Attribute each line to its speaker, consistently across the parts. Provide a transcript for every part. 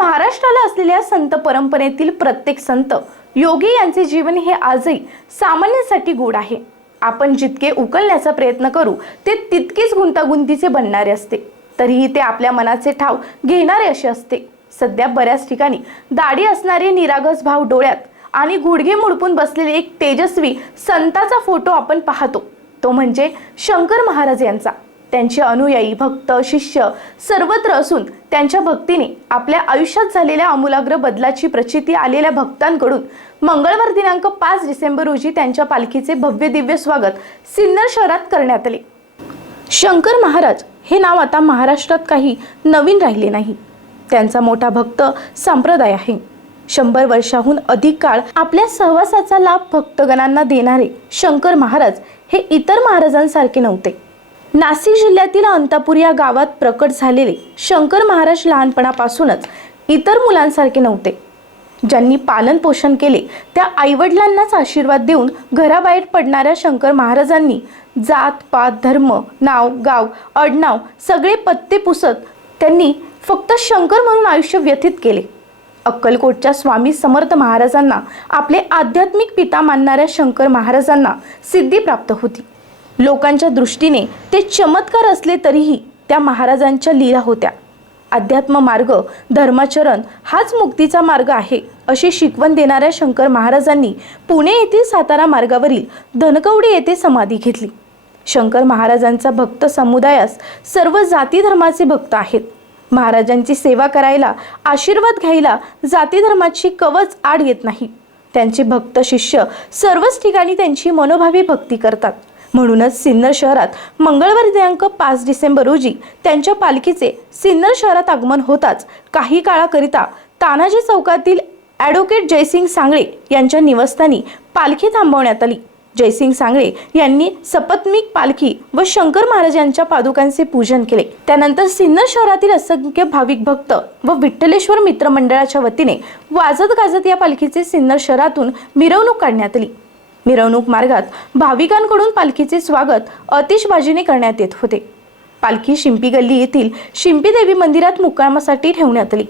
Speaker 1: महाराष्ट्राला असलेल्या संत परंपरेतील प्रत्येक संत योगी यांचे जीवन हे आजही सामान्यांसाठी गोड आहे. आपण जितके उकलण्याचा प्रयत्न करू ते तितकेच गुंतागुंतीचे बनणारे असते. तरीही ते आपल्या मनाचे ठाव घेणारे असे असते. सध्या बऱ्याच ठिकाणी दाढी असणारे निरागस भाव डोळ्यात आणि गुडघे मुडपून बसलेले एक तेजस्वी संताचा फोटो आपण पाहतो. तो म्हणजे शंकर महाराज यांचा. त्यांचे अनुयायी भक्त शिष्य सर्वत्र असून त्यांच्या भक्तीने आपल्या आयुष्यात झालेल्या आमूलाग्र बदलाची प्रचिती आलेल्या भक्तांकडून मंगळवार दिनांक पाच डिसेंबर रोजी त्यांच्या पालखीचे भव्य दिव्य स्वागत सिन्नर शहरात करण्यात आले. शंकर महाराज हे नाव आता महाराष्ट्रात काही नवीन राहिले नाही. त्यांचा मोठा भक्त संप्रदाय आहे. शंभर वर्षाहून अधिक काळ आपल्या सहवासाचा लाभ भक्तगणांना देणारे शंकर महाराज हे इतर महाराजांसारखे नव्हते. नाशिक जिल्ह्यातील अंतापूर या गावात प्रकट झालेले शंकर महाराज लहानपणापासूनच इतर मुलांसारखे नव्हते. ज्यांनी पालन पोषण केले त्या आईवडिलांनाच आशीर्वाद देऊन घराबाहेर पडणाऱ्या शंकर महाराजांनी जात पात धर्म नाव गाव अडनाव सगळे पत्ते पुसत त्यांनी फक्त शंकर म्हणून आयुष्य व्यतीत केले. अक्कलकोटच्या स्वामी समर्थ महाराजांना आपले आध्यात्मिक पिता मानणाऱ्या शंकर महाराजांना सिद्धी प्राप्त होती. लोकांच्या दृष्टीने ते चमत्कार असले तरीही त्या महाराजांच्या लीला होत्या. अध्यात्म मार्ग धर्माचरण हाच मुक्तीचा मार्ग आहे अशी शिकवण देणाऱ्या शंकर महाराजांनी पुणे येथील सातारा मार्गावरील धनकवडी येथे समाधी घेतली. शंकर महाराजांचा भक्त समुदायास सर्व जाती धर्माचे भक्त आहेत. महाराजांची सेवा करायला आशीर्वाद घ्यायला जाती धर्माची कवच आड येत नाही. त्यांचे भक्त शिष्य सर्वच ठिकाणी त्यांची मनोभावी भक्ती करतात. म्हणूनच सिन्नर शहरात मंगळवार दिनांक पाच डिसेंबर रोजी त्यांच्या पालखीचे सिन्नर शहरात आगमन होताच काही काळाकरिता तानाजी चौकातील ॲडव्होकेट जयसिंग सांगळे यांच्या निवासस्थानी पालखी थांबवण्यात आली. जयसिंग सांगळे यांनी सपत्मिक पालखी व शंकर महाराज यांच्या पादुकांचे पूजन केले. त्यानंतर सिन्नर शहरातील असंख्य भाविक भक्त व विठ्ठलेश्वर मित्र मंडळाच्या वतीने वाजत गाजत या पालखीचे सिन्नर शहरातून मिरवणूक काढण्यात आली. मिरवणूक मार्गात भाविकांकडून पालखीचे स्वागत अतिशबाजीने करण्यात येत होते. पालखी शिंपी गल्ली येथील शिंपी देवी मंदिरात मुक्कामासाठी ठेवण्यात आली.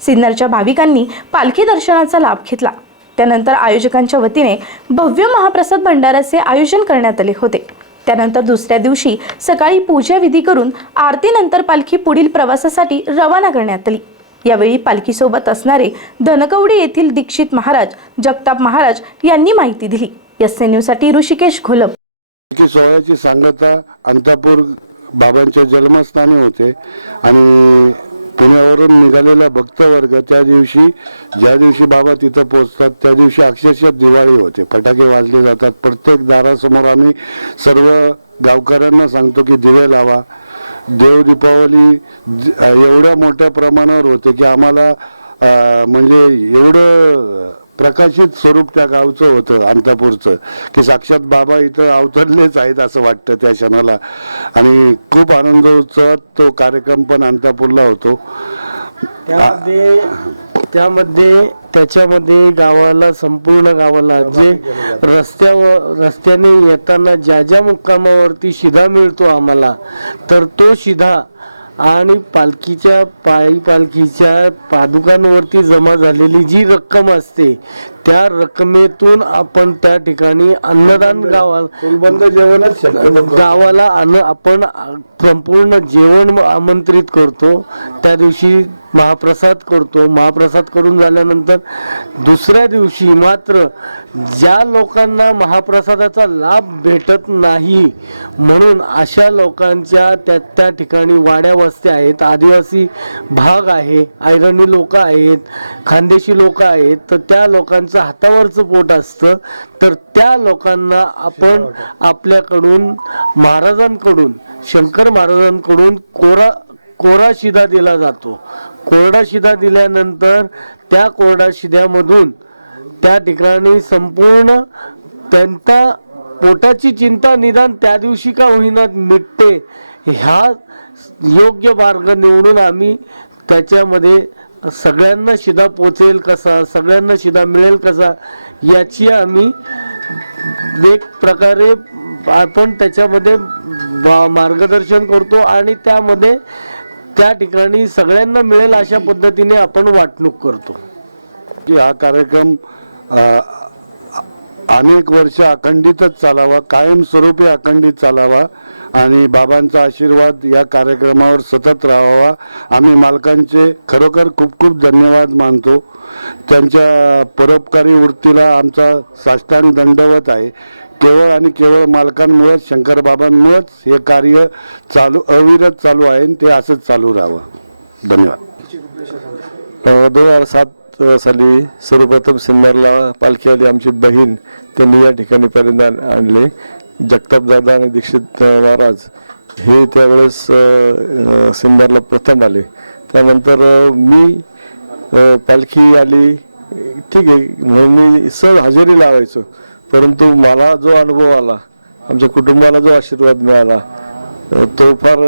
Speaker 1: सिन्नरच्या भाविकांनी पालखी दर्शनाचा लाभ घेतला. त्यानंतर आयोजकांच्या वतीने भव्य महाप्रसाद भंडाराचे आयोजन करण्यात आले होते. त्यानंतर दुसऱ्या दिवशी सकाळी पूजाविधी करून आरतीनंतर पालखी पुढील प्रवासासाठी रवाना करण्यात आली. यावेळी पालखीसोबत असणारे धनकवडी येथील दीक्षित महाराज जगताप महाराज यांनी माहिती दिली. एस एनसाठी ऋषिकेश घोलप
Speaker 2: की सोहळ्याची सांगता अंतापूर बाबांच्या जन्मस्थानी होते आणि पुण्यावरून निघालेला भक्तवर्ग त्या दिवशी ज्या दिवशी बाबा तिथं पोचतात त्या दिवशी अक्षरशः दिवाळी होते. फटाके वाजले जातात. प्रत्येक दारासमोर आम्ही सर्व गावकऱ्यांना सांगतो की दिवे लावा. देव दीपावली एवढ्या मोठ्या प्रमाणावर होते की आम्हाला म्हणजे एवढं प्रकाशित स्वरूप त्या गावचं होतं अंतापूरचं. की साक्षात बाबा इथं अवतरलेच आहेत असं वाटतं त्या क्षणाला. आणि खूप आनंद उत्सवात तो कार्यक्रम पण अंतापूरला होतो.
Speaker 3: त्यामध्ये त्यामध्ये त्याच्यामध्ये गावाला संपूर्ण गावाला जे रस्त्यावर रस्त्याने येताना ज्या ज्या मुक्कामावरती शिधा मिळतो आम्हाला तर तो शिधा आणि पालखीच्या पायी पालखीच्या पादुकांवरती जमा झालेली जी रक्कम असते त्या रकमेतून आपण त्या ठिकाणी अन्नदान गावाला
Speaker 2: जेवणच
Speaker 3: गावाला अन्न आपण संपूर्ण जेवण आमंत्रित करतो. त्या दिवशी महाप्रसाद करतो. महाप्रसाद करून झाल्यानंतर दुसऱ्या दिवशी मात्र ज्या लोकांना महाप्रसादाचा लाभ भेटत नाही म्हणून अशा लोकांच्या त्या त्या ठिकाणी वाड्या वस्त्या आहेत. आदिवासी भाग आहे ऐरणी लोक आहेत खानदेशी लोक आहेत. तर त्या लोकांचं हातावरचं पोट असतं. तर त्या लोकांना आपण आपल्याकडून महाराजांकडून शंकर महाराजांकडून कोरा कोरा शिदा दिला जातो. कोरडा शिधा दिल्यानंतर त्या कोरडा शिध्यामधून त्या ठिकाणी संपूर्ण त्यांचा पोटाची चिंता निदान त्या दिवशी का होईना मिटते ह्या योग्य मार्ग निवडून आम्ही त्याच्यामध्ये सगळ्यांना शिधा पोचेल कसा सगळ्यांना शिधा मिळेल कसा याची आम्ही एक प्रकारे आपण त्याच्यामध्ये मार्गदर्शन करतो आणि त्यामध्ये त्या ठिकाणी सगळ्यांना मिळेल अशा पद्धतीने आपण वाटणूक करतो.
Speaker 2: की हा कार्यक्रम अनेक वर्ष अखंडितच चालावा कायमस्वरूपी अखंडित चालावा आणि बाबांचा आशीर्वाद या कार्यक्रमावर सतत राहावा. आम्ही मालकांचे खरोखर खूप खूप धन्यवाद मानतो. त्यांच्या परोपकारी वृत्तीला आमचा साष्टांग दंडवत आहे. केवळ आणि केवळ मालकांमुळंच शंकरबाबांमुळंच हे कार्य चालू अविरत चालू आहे आणि ते असंच चालू राहावं. धन्यवाद.
Speaker 4: दोन हजार सात साली सर्वप्रथम सिन्नरला पालखी आली. आमची बहीण त्यांनी या ठिकाणी पहिल्यांदा आणले. जगतापदादा आणि दीक्षित महाराज हे त्यावेळेस सिंधारला सिन्नरला प्रथम आले. त्यानंतर मी पालखी आली. ठीक आहे म्हणून मी सहज हजेरी लावायचो. परंतु मला जो अनुभव आला आमच्या कुटुंबाला जो आशीर्वाद मिळाला तो फार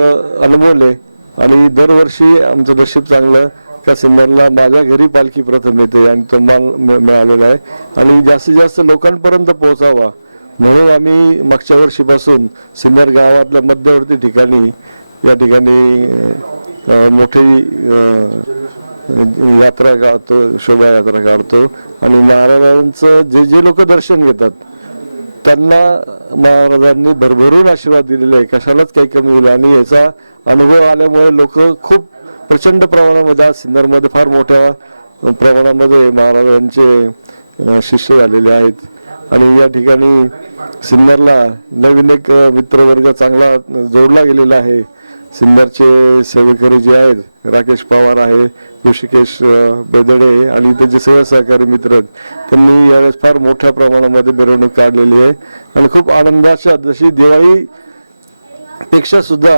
Speaker 4: अनुभवले आणि दरवर्षी आमचं नशीब चांगलं त्या सिन्नरला माझ्या घरी पालखी प्रथम येते आणि तो मान मिळालेला आहे. आणि जास्तीत जास्त लोकांपर्यंत पोहोचावा. म्हणून आम्ही मागच्या वर्षीपासून सिन्नर गावातल्या मध्यवर्ती ठिकाणी या ठिकाणी मोठी यात्रा काढतो शोभायात्रा काढतो. आणि महाराजांचं जे जे लोक दर्शन घेतात त्यांना महाराजांनी भरभरून आशीर्वाद दिलेले आहे. कशालाच काही कमी होईल. आणि याचा अनुभव आल्यामुळे लोक खूप प्रचंड प्रमाणामध्ये आज सिन्नरमध्ये फार मोठ्या प्रमाणामध्ये महाराजांचे शिष्य झालेले आहेत. आणि या ठिकाणी सिन्नरला नवीन एक मित्रवर्ग चांगला जोडला गेलेला आहे. सिन्नरचे सेवेकरी जे आहेत राकेश पवार आहे ऋषिकेश बेदडे आणि त्यांचे सगळे सहकारी मित्र आहेत त्यांनी यावेळेस फार मोठ्या प्रमाणामध्ये मिरवणूक काढलेली आहे. आणि खूप आनंदाच्या जशी दिवाळी पेक्षा सुद्धा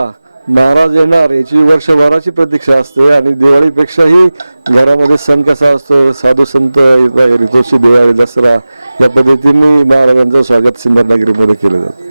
Speaker 4: महाराज येणार याची वर्षभराची प्रतीक्षा असते आणि दिवाळीपेक्षाही घरामध्ये सण कसा असतो साधू संत येतात घरी दिवाळी दसरा या पद्धतीने महाराजांचं स्वागत सिंधर नगरीमध्ये केलं जातं.